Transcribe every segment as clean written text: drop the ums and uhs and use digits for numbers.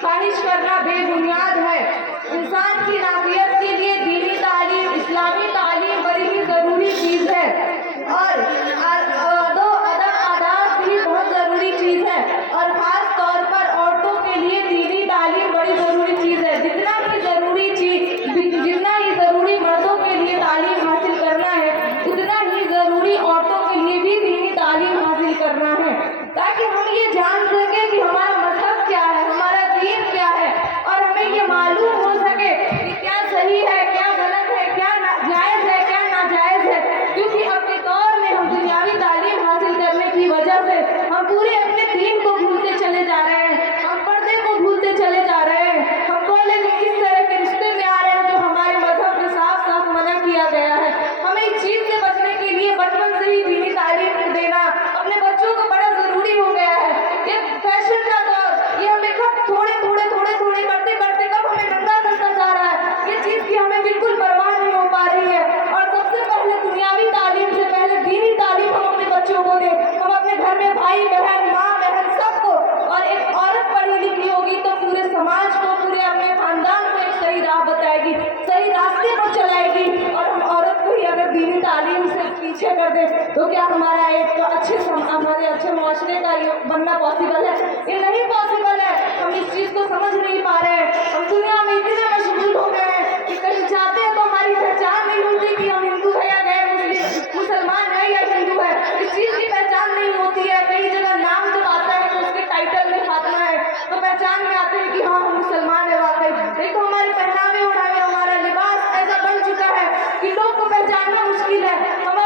ख्वाहिश करना बेबुनियाद है। इंसान की नाफियत के लिए दीनी तालीम, इस्लामी तालीम बड़ी ही ज़रूरी चीज़ है और आदाब भी बहुत ज़रूरी चीज़ है और ख़ास तौर पर औरतों के लिए दीनी तालीम बड़ी ज़रूरी चीज़ है। जितना ही ज़रूरी मर्दों के लिए तालीम हासिल करना है, उतना ही ज़रूरी औरतों के लिए भी दीनी तालीम हासिल करना है, ताकि हम ये जान सकें कि हमारा मजहब क्या है, हमारा दीन क्या है और हमें ये मालूम हो सके कि क्या सही है, क्या गलत है, क्या जायज़ है, क्या नाजायज़ है। क्योंकि अपने दौर में हम दुनियावी तालीम हासिल करने की वजह से हम पूरे अपने दीन को भूलते चले जा रहे हैं, हम पर्दे को भूलते चले जा रहे हैं, हम कॉलेज इस तरह के रिश्ते में आ रहे हैं जो हमारे मजहब में साफ साफ मना किया गया है। हमें इस चीज़ से बचने के लिए बचपन से ही दीनी तालीम देना अपने बच्चों को बड़ा ज़रूरी हो गया है। ये फैशन का दौर, ये हमें कब थोड़े करते करते कब हमें नंगा करता जा रहा है, ये चीज़ की हमें बिल्कुल परवाह नहीं हो पा रही है। और सबसे पहले दुनियावी तालीम से पहले दीनी तालीम हम अपने बच्चों को दें। हम अपने घर में भाई बहन, माँ बहन सबको, और एक औरत पढ़ी लिखी होगी तो पूरे समाज को, पूरे अपने खानदान को एक सही राह बताएगी, सही रास्ते पर चलाएगी। और हम औरत को ही अगर दीनी तालीम से पीछे कर दे तो क्या हमारा एक हमारे अच्छे मुआशरे का ये बनना पॉसिबल है? ये नहीं पॉसिबल है। हम इस चीज़ को समझ नहीं पा रहे हैं। हम दुनिया में इतने मशगूल हो गए हैं कि कहीं जाते हैं तो हमारी पहचान नहीं होती कि हम हिंदू है या गैर मुसलमान है या हिंदू है। इस चीज़ की पहचान नहीं होती है। कई जगह नाम जब आता है तो उसके टाइटल में फातिमा है तो पहचान में आते हैं कि हाँ हम मुसलमान है वाकई। देखो हमारे पहनावे ओढ़ावे, हमारा लिबास ऐसा बन चुका है कि लोग को पहचानना मुश्किल है। हम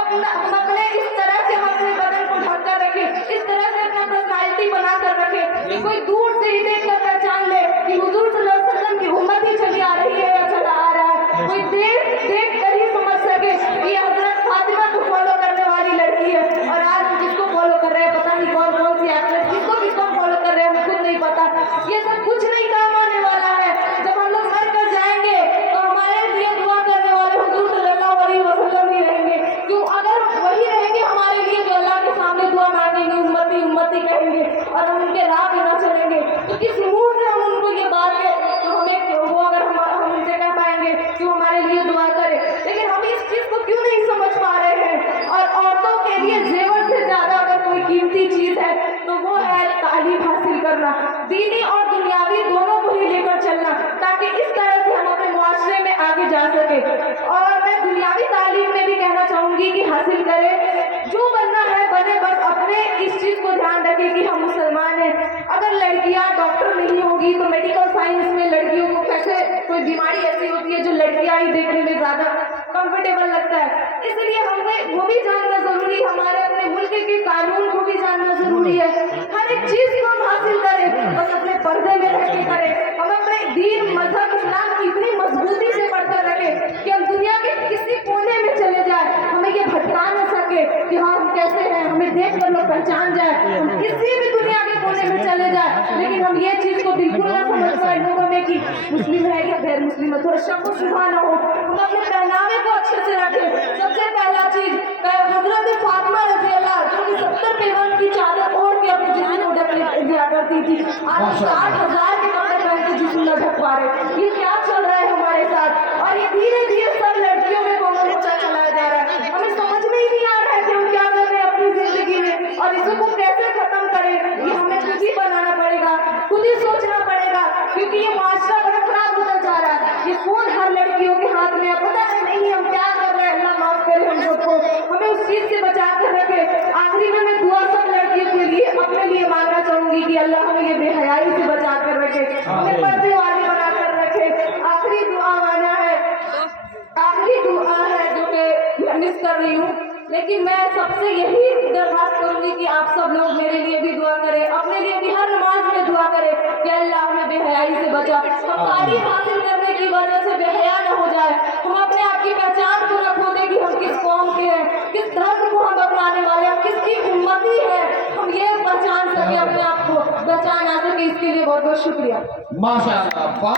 अपने इस तरह से हम अपने बदन को ढक कर रखें, इस तरह से अपना पर्सनैलिटी बना कर रखें कि कोई दूर से ही देख कर पहचान ले कि हुजूर सल्लल्लाहु अलैहि वसल्लम की उम्मत ही चली आ रही है या चला आ रहा है। कोई देख कर ही समझ सके कि ये हजरत फातिमा को फॉलो करने वाली लड़की है। और आज किसको फॉलो कर रहे हैं पता नहीं, कौन सी एक्ट्रेस किसको फॉलो कर रहे हैं हमें खुद नहीं पता। ये सब कुछ नहीं काम आने वाला है। जब हम लोग मर कर जाएंगे तो हमारे लिए दुआ करने वाले हुजूर सल्लल्लाहु अलैहि वसल्लम ही रहेंगे। क्यों? अगर वही रहेंगे हमारे लिए जो अल्लाह के सामने दुआ मांगेंगे, उम्मती उम्मती कहेंगे और हम उनके राह पे ना चलेंगे तो किस मुंह से हम उनको ये बात है तो हमें वो अगर हम उनसे कह पाएंगे कि वो हमारे लिए दुआ करे। लेकिन हम इस चीज़ को क्यों नहीं समझ पा रहे हैं। और औरतों के लिए जेवर से ज़्यादा अगर कोई कीमती चीज़ है तो वो है तालीम हासिल करना, दीनी और दुनियावी दोनों को ही लेकर चलना, ताकि इस तरह से हम अपने मुआशरे में आगे जा सके। और मैं दुनियावी तालीम में भी कहना चाहूँगी कि हासिल करें, जो बनना है बने, बस अपने इस चीज़ को ध्यान रखें कि हम मुसलमान हैं। अगर लड़कियां डॉक्टर नहीं होगी तो मेडिकल साइंस में लड़कियों को कैसे, कोई बीमारी ऐसी होती है जो लड़कियां ही देखने में ज़्यादा कंफर्टेबल लगता है, इसलिए हमें वो भी जानना ज़रूरी है। हमारे अपने मुल्क के कानून को भी जानना ज़रूरी है। हर एक चीज़ को हम हासिल करें, बस अपने पर्दे में रह के करें। हम अपने दीन मजहब इस्लाम की इतनी मजबूती से पढ़कर रखें कि हम दुनिया के किसी कोने में चले जाए हमें ये भटका न सके कि हाँ हम कैसे हैं, हमें देख कर लोग पहचान जाए। हम किसी भी दुनिया के कोने में चले जाए लेकिन हम ये चीज़ को बिल्कुल ना समझ पाए लोगों में कि मुस्लिम है या गैर मुस्लिम है, थोड़ा शक व शुबहा ना हो। हम अपने पहनावे को अच्छे से रखें। सबसे पहला चीज़ हजरत फातिमा रज़ी अल्लाह जो कि 70 पेवन की चादर ओढ़ के अपने जिस्म को ढक लिया करती थी, आज 60,000 के कपड़े पहन के जिस्म न ढक पा रहे। ये क्या चल रहा है हमारे साथ? और ये धीरे धीरे सब लड़कियों में ऊंचा चलाया जा रहा है। हमें समझ में ही नहीं आ रहा है कि हम क्या कर रहे हैं अपनी जिंदगी में और इसको कैसे खत्म करें। ये हमें खुद ही बनाना पड़ेगा, खुद ही सोचना पड़ेगा, क्योंकि ये मुआशरा बड़ा खराब होता जा रहा है। ये फोन हर लड़कियों के हाथ में है, पता है नहीं हम क्या कर रहे हैं। अल्लाह माफ करे हम सबको, हमें उस चीज से बचा कर रखे। आखिरी में मैं दुआ सब लड़कियों के लिए अपने लिए मांगना चाहूंगी कि अल्लाह हमें ये बेहयाई से बचा कर रखे, हमें पर्दे वाली बना कर रखे। आखिरी दुआ माना है, आखिरी दुआ है जो कि मिस कर रही हूँ, लेकिन मैं सबसे यही दरख्वास्त करूंगी कि आप सब लोग मेरे लिए भी दुआ करें, अपने लिए भी हर नमाज में दुआ करें कि अल्लाह हमें बेहयाई से बचा। हम तारीफ हासिल करने की वजह से बेहया न हो जाए, हम अपने आप की पहचान को न खो दें कि हम किस कौम के हैं, किस धर्म को हम अपनाने वाले हैं, किसकी उम्मती है, हम ये पहचान सके, अपने आप को पहचान आ सके। इसके लिए बहुत बहुत शुक्रिया। माशाअल्लाह।